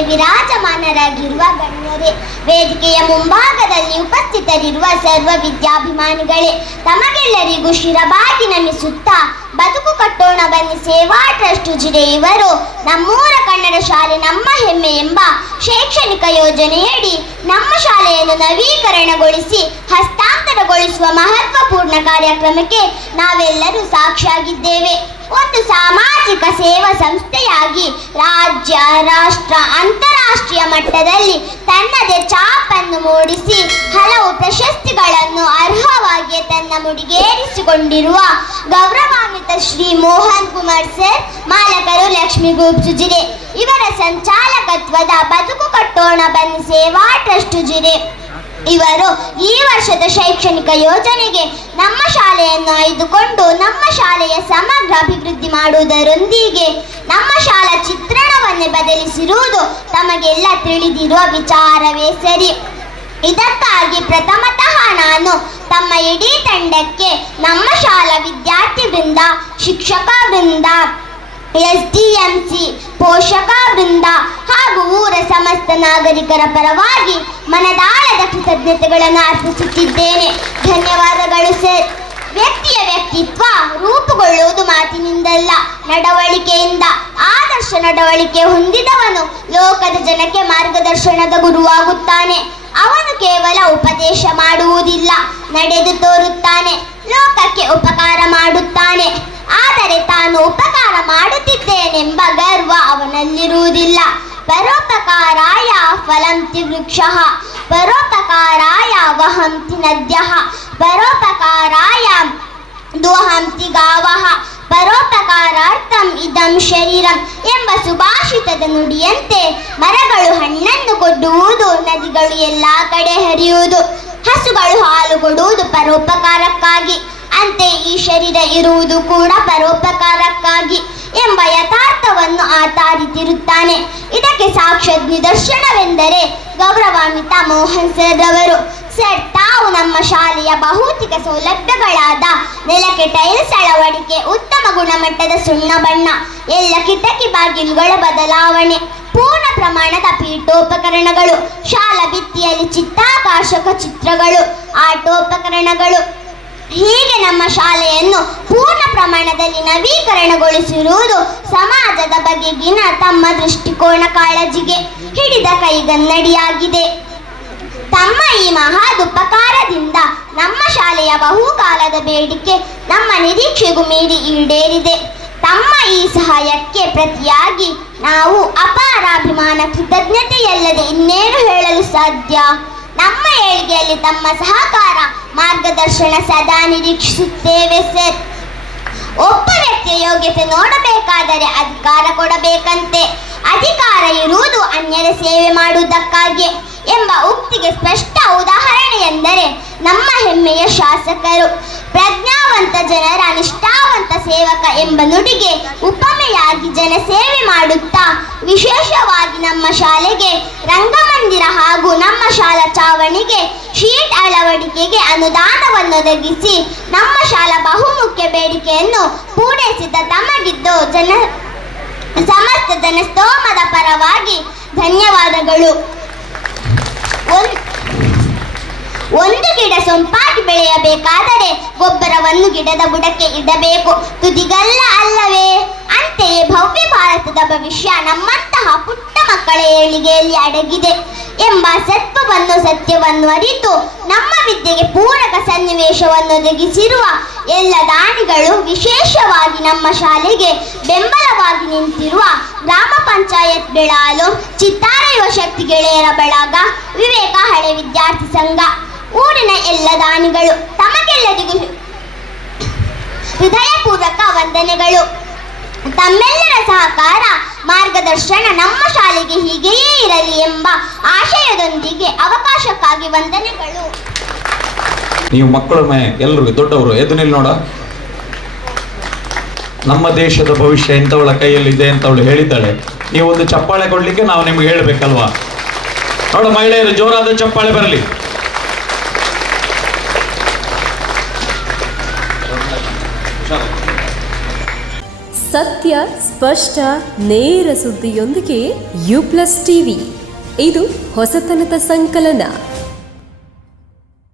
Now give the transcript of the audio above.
ವೇದಿಕೆಯಲ್ಲಿ ವಿರಾಜಮಾನರಾಗಿರುವ ಗಣ್ಯರೇ, ವೇದಿಕೆಯ ಮುಂಭಾಗದಲ್ಲಿ ಉಪಸ್ಥಿತರಿರುವ ಸರ್ವ ವಿದ್ಯಾಭಿಮಾನಿಗಳೇ, ತಮಗೆಲ್ಲರಿಗೂ ಶಿರಬಾಗಿ ನಮಿಸುತ್ತಾ ಬದುಕು ಕಟ್ಟೋಣ ಬನ್ನಿ ಸೇವಾ ಟ್ರಸ್ಟ್ ಉಜಿರೆ ಇವರು ನಮ್ಮೂರ ಕನ್ನಡ ಶಾಲೆ ನಮ್ಮ ಹೆಮ್ಮೆ ಎಂಬ ಶೈಕ್ಷಣಿಕ ಯೋಜನೆಯಡಿ ನಮ್ಮ ಶಾಲೆಯನ್ನು ನವೀಕರಣಗೊಳಿಸಿ ಹಸ್ತಾಂತರಗೊಳಿಸುವ ಮಹತ್ವಪೂರ್ಣ ಕಾರ್ಯಕ್ರಮಕ್ಕೆ ನಾವೆಲ್ಲರೂ ಸಾಕ್ಷಿಯಾಗಿದ್ದೇವೆ. ಒಂದು ಸಾಮಾಜಿಕ ಸೇವಾ ಸಂಸ್ಥೆಯಾಗಿ ರಾಜ್ಯ, ರಾಷ್ಟ್ರ, ಅಂತಾರಾಷ್ಟ್ರೀಯ ಮಟ್ಟದಲ್ಲಿ ತನ್ನದೇ ಛಾಪನ್ನು ಮೂಡಿಸಿ ಹಲವು ಪ್ರಶಸ್ತಿಗಳನ್ನು ಅರ್ಹವಾಗಿ ತನ್ನ ಮುಡಿಗೇರಿಸಿಕೊಂಡಿರುವ ಗೌರವಾನ್ವಿತ ಶ್ರೀ ಮೋಹನ್ ಕುಮಾರ್ ಸರ್, ಮಾಲಕರು ಲಕ್ಷ್ಮೀ ಗ್ರೂಪ್ಸ್ ಉಜಿರೆ ಇವರ ಸಂಚಾಲಕತ್ವದ ಬದುಕು ಕಟ್ಟೋಣ ಬನ್ನಿ ಸೇವಾ ಟ್ರಸ್ಟ್ ಉಜಿರೆ ಇವರು ಈ ವರ್ಷದ ಶೈಕ್ಷಣಿಕ ಯೋಜನೆಗೆ ನಮ್ಮ ಶಾಲೆಯನ್ನು ಆಯ್ದುಕೊಂಡು ನಮ್ಮ ಶಾಲೆಯ ಸಮಗ್ರ ಅಭಿವೃದ್ಧಿ ಮಾಡುವುದರೊಂದಿಗೆ ನಮ್ಮ ಶಾಲಾ ಚಿತ್ರಣವನ್ನೇ ಬದಲಿಸಿರುವುದು ತಮಗೆಲ್ಲ ತಿಳಿದಿರುವ ವಿಚಾರವೇ ಸರಿ. ಇದಕ್ಕಾಗಿ ಪ್ರಥಮತಃ ನಾನು ತಮ್ಮ ಇಡೀ ತಂಡಕ್ಕೆ, ನಮ್ಮ ಶಾಲಾ ವಿದ್ಯಾರ್ಥಿ ವೃಂದ, ಶಿಕ್ಷಕ ವೃಂದ, SDMC ಪೋಷಕ ವೃಂದ ಹಾಗೂ ಊರ ಸಮಸ್ತ ನಾಗರಿಕರ ಪರವಾಗಿ ಮನದಾಳದ ಕೃತಜ್ಞತೆಗಳನ್ನು ಅರ್ಪಿಸುತ್ತಿದ್ದೇನೆ. ಧನ್ಯವಾದಗಳು ಸರ್. ವ್ಯಕ್ತಿಯ ವ್ಯಕ್ತಿತ್ವ ರೂಪುಗೊಳ್ಳುವುದು ಮಾತಿನಿಂದಲ್ಲ, ನಡವಳಿಕೆಯಿಂದ. ಆದರ್ಶ ನಡವಳಿಕೆ ಹೊಂದಿದವನು ಲೋಕದ ಜನಕ್ಕೆ ಮಾರ್ಗದರ್ಶನದ ಗುರುವಾಗುತ್ತಾನೆ. ಅವನು ಕೇವಲ ಉಪದೇಶ ಮಾಡುವುದಿಲ್ಲ, ನಡೆದು ತೋರುತ್ತಾನೆ, ಲೋಕಕ್ಕೆ ಉಪಕಾರ ಮಾಡುತ್ತಾನೆ. ಆದರೆ ತಾನು ಉಪಕಾರ ಮಾಡುತ್ತಿದ್ದೇನೆಂಬ ಗರ್ವ ಅವನಲ್ಲಿರುವುದಿಲ್ಲ. ಪರೋಪಕಾರಾಯ ಫಲಂತಿ ವೃಕ್ಷಃ, ಪರೋಪಕಾರಾಯ ವಹಂತಿ ನದ್ಯಃ, ಪರೋಪಕಾರಾಯ ದುಹಂತಿ ಗಾವಃ, ಪರೋಪಕಾರಾರ್ಥಂ ಇದಂ ಶರೀರಂ ಎಂಬ ಸುಭಾಷಿತದ ನುಡಿಯಂತೆ ಮರಗಳು ಹಣ್ಣನ್ನು ಕೊಡುವುದು, ನದಿಗಳು ಎಲ್ಲ ಕಡೆ ಹರಿಯುವುದು, ಹಸುಗಳು ಹಾಲು ಕೊಡುವುದು ಪರೋಪಕಾರಕ್ಕಾಗಿ, ಅಂತೆ ಈ ಶರೀರ ಇರುವುದು ಕೂಡ ಪರೋಪಕಾರಕ್ಕಾಗಿ ಎಂಬ ಯಥಾರ್ಥವನ್ನು ಆತ ಅರಿತಿರುತ್ತಾನೆ. ಇದಕ್ಕೆ ಸಾಕ್ಷಾತ್ ನಿದರ್ಶನವೆಂದರೆ ಗೌರವಾನ್ವಿತ ಮೋಹನ್ ಸರ್ ಅವರು. ಸರ್, ತಾವು ನಮ್ಮ ಶಾಲೆಯ ಭೌತಿಕ ಸೌಲಭ್ಯಗಳಾದ ನೆಲಕ್ಕೆ ಟೈಲ್ಸ್ ಅಳವಡಿಕೆ, ಉತ್ತಮ ಗುಣಮಟ್ಟದ ಸುಣ್ಣ ಬಣ್ಣ, ಎಲ್ಲ ಕಿಟಕಿ ಬಾಗಿಲುಗಳ ಬದಲಾವಣೆ, ಪೂರ್ಣ ಪ್ರಮಾಣದ ಪೀಠೋಪಕರಣಗಳು, ಶಾಲಾ ಭಿತ್ತಿಯಲ್ಲಿ ಚಿತ್ತಾಕರ್ಷಕ ಚಿತ್ರಗಳು, ಆಟೋಪಕರಣಗಳು, ಹೀಗೆ ನಮ್ಮ ಶಾಲೆಯನ್ನು ಪೂರ್ಣ ಪ್ರಮಾಣದಲ್ಲಿ ನವೀಕರಣಗೊಳಿಸಿರುವುದು ಸಮಾಜದ ಬಗೆಗಿನ ತಮ್ಮ ದೃಷ್ಟಿಕೋನ ಕಾಳಜಿಗೆ ಹಿಡಿದ ಕೈಗನ್ನಡಿಯಾಗಿದೆ. ತಮ್ಮ ಈ ಮಹದುಪಕಾರದಿಂದ ನಮ್ಮ ಶಾಲೆಯ ಬಹುಕಾಲದ ಬೇಡಿಕೆ ನಮ್ಮ ನಿರೀಕ್ಷೆಗೂ ಮೀರಿ ಈಡೇರಿದೆ. ತಮ್ಮ ಈ ಸಹಾಯಕ್ಕೆ ಪ್ರತಿಯಾಗಿ ನಾವು ಅಪಾರ ಅಭಿಮಾನ, ಕೃತಜ್ಞತೆಯಲ್ಲದೆ ಇನ್ನೇನು ಹೇಳಲು ಸಾಧ್ಯ. ನಮ್ಮ ಏಳಿಗೆಯಲ್ಲಿ ತಮ್ಮ ಸಹಕಾರ, ಮಾರ್ಗದರ್ಶನ ಸದಾ ನಿರೀಕ್ಷಿಸುತ್ತೇವೆ ಸರ್. ಒಬ್ಬ ವ್ಯಕ್ತಿಯ ಯೋಗ್ಯತೆ ನೋಡಬೇಕಾದರೆ ಅಧಿಕಾರ ಕೊಡಬೇಕಂತೆ. ಅಧಿಕಾರ ಇರುವುದು ಅನ್ಯರ ಸೇವೆ ಮಾಡುವುದಕ್ಕಾಗಿ ಎಂಬ ಉಕ್ತಿಗೆ ಸ್ಪಷ್ಟ ಉದಾಹರಣೆ ಎಂದರೆ ನಮ್ಮ ಹೆಮ್ಮೆಯ ಶಾಸಕರು. ಪ್ರಜ್ಞಾವಂತ ಜನರ ನಿಷ್ಠಾವಂತ ಸೇವಕ ಎಂಬ ನುಡಿಗೆ ಉಪಮೆಯಾಗಿ ಜನಸೇವೆ ಮಾಡುತ್ತಾ ವಿಶೇಷವಾಗಿ ನಮ್ಮ ಶಾಲೆಗೆ ರಂಗಮಂದಿರ ಹಾಗೂ ನಮ್ಮ ಶಾಲಾ ಚಾವಣಿಗೆ ಶೀಟ್ ಅಳವಡಿಕೆಗೆ ಅನುದಾನವನ್ನು ಒದಗಿಸಿ ನಮ್ಮ ಶಾಲಾ ಬಹುಮುಖ್ಯ ಬೇಡಿಕೆಯನ್ನು ಪೂರೈಸಿದ ತಮಗಿದ್ದು ಸಮಸ್ತ ಜನಸ್ತೋಮದ ಪರವಾಗಿ ಧನ್ಯವಾದಗಳು. ಒಂದು ಗಿಡ ಸೊಂಪಾಗಿ ಬೆಳೆಯಬೇಕಾದರೆ ಗೊಬ್ಬರವನ್ನು ಗಿಡದ ಬುಡಕ್ಕೆ ಇಡಬೇಕು, ತುದಿಗಲ್ಲ ಅಲ್ಲವೇ? ಅಂತೆಯೇ ಭವ್ಯ ಭಾರತದ ಭವಿಷ್ಯ ನಮ್ಮಂತಹ ಪುಟ್ಟ ಮಕ್ಕಳ ಏಳಿಗೆಯಲ್ಲಿ ಅಡಗಿದೆ ಎಂಬ ಸತ್ಯವನ್ನು ಅರಿತು ನಮ್ಮ ವಿದ್ಯೆಗೆ ಪೂರಕ ಸನ್ನಿವೇಶವನ್ನು ಒದಗಿಸಿರುವ ಎಲ್ಲ ದಾನಿಗಳು, ವಿಶೇಷವಾಗಿ ನಮ್ಮ ಶಾಲೆಗೆ ಬೆಂಬಲವಾಗಿ ನಿಂತಿರುವ ಗ್ರಾಮ ಪಂಚಾಯತ್ ಬೆಳಾಲು, ಚಿತ್ತಾರ ಯುವಶಕ್ತಿ ಗೆಳೆಯರ ಬಳಗ, ವಿವೇಕ ಹಳೆ ವಿದ್ಯಾರ್ಥಿ ಸಂಘ, ಊರಿನ ಎಲ್ಲ ದಾನಿಗಳು, ತಮಗೆಲ್ಲರಿಗೂ ಹೃದಯಪೂರ್ವಕ ವಂದನೆಗಳು. ತಮ್ಮೆಲ್ಲರ ಸಹಕಾರ, ಮಾರ್ಗದರ್ಶನ ನಮ್ಮ ಶಾಲೆಗೆ ಹೀಗೆಯೇ ಇರಲಿ ಎಂಬ ಆಶಯದೊಂದಿಗೆ ಅವಕಾಶಕ್ಕಾಗಿ ವಂದನೆಗಳು. ನೀವು ಮಕ್ಕಳೊಮ್ಮೆ ಎಲ್ಲರೂ ದೊಡ್ಡವರು ಎದ್ದು ನಿಲ್ಲಿ ನೋಡ. ನಮ್ಮ ದೇಶದ ಭವಿಷ್ಯ ಇಂಥವಳ ಕೈಯಲ್ಲಿ ಇದೆ ಅಂತ ಅವಳು ಹೇಳಿದ್ದಾಳೆ. ನೀವು ಒಂದು ಚಪ್ಪಾಳೆ ಕೊಡ್ಲಿಕ್ಕೆ ನಾವು ನಿಮ್ಗೆ ಹೇಳ್ಬೇಕಲ್ವಾ? ನೋಡ ಮಹಿಳೆಯರು, ಜೋರಾದ ಚಪ್ಪಾಳೆ ಬರಲಿ. ಸತ್ಯ, ಸ್ಪಷ್ಟ, ನೇರ ಸುದ್ದಿಯೊಂದಿಗೆ ಯು ಪ್ಲಸ್ ಟಿವಿ. ಇದು ಹೊಸತನದ ಸಂಕಲನ.